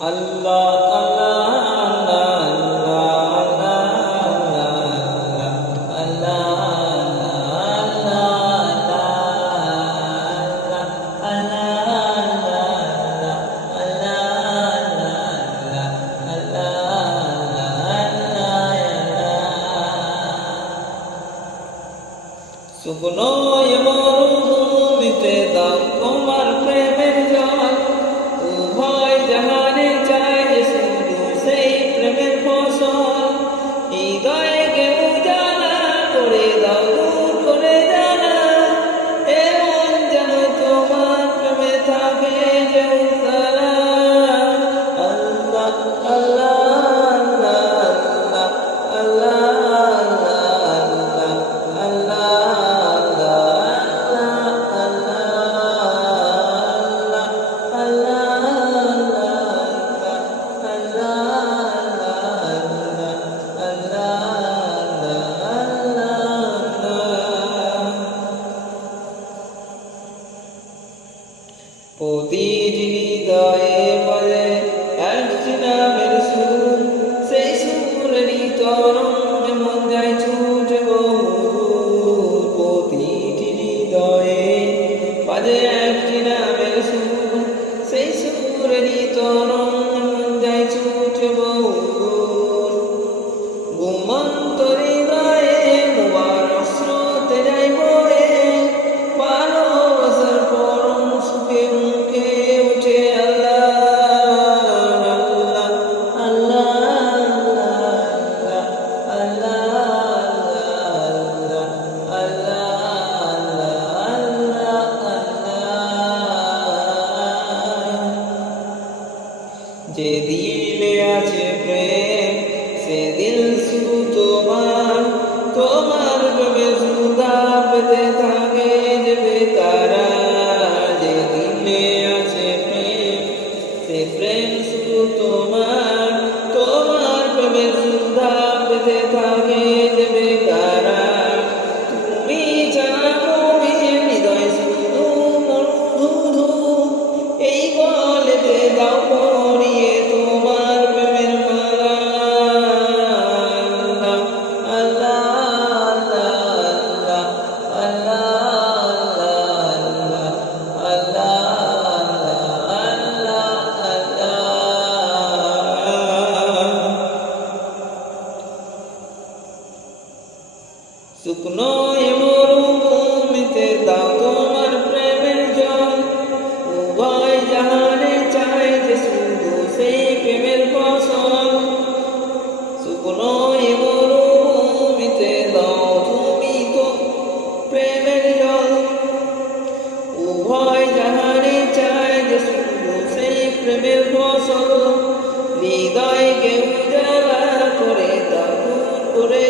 আল্লাহ শুকনো মরুভূমিতে দাও তোমার প্রেমের জল, উভয় জাহানে চাই যে শুধু সেই প্রেমের ফসল। হৃদয়কে উজালা করে দাও, দূর করে জানা, এমন যেন তোমার প্রেমে থাকে যে উজালা। আল্লাহ আল্লাহ প্রতিটি হৃদয়ে বলে একটি নামের সুর, সেই সুরেরই তরঙ্গে মন যায় ছুটে বহুদূর। প্রতিটি হৃদয়ে বাজে একটি নামের সুর, সেই সুরেরই তরঙ্গে মন যায় ছুটে বহুদূর। ঘুমন্ত হৃদয়ে মুবারক স্রোতে যায় বয়ে, ভালোবাসার পরম সুখে মুখে উঠে যে দিলে আছে প্রেম, সে দিল শুধু তোমার, তোমার প্রেমে সুধা পেতে থাকে যে বেকারার। যে দিলে আছে প্রেম, সে প্রেম শুধু তোমার, তোমার প্রেমে সুধা পেতে থাকে যে বেকারার। তুমি জানা গভীর হৃদয় শুধু মরুধু, এই বলেতে দাও পরিয়ে তোমার প্রেমের মালা। আল্লাহ আল্লাহ আল্লাহ শুকনো মরুভূমিতে দাও তোমার প্রেমের জল, উভয় জাহানে চাই যে শুধু সেই প্রেমের ফসল। শুকনো মরুভূমিতে দাও তুমি তো প্রেমের জল, উভয় জাহানে চাই যে শুধু সেই প্রেমের ফসল। হৃদয়কে উজালা করে দাও, দূর করে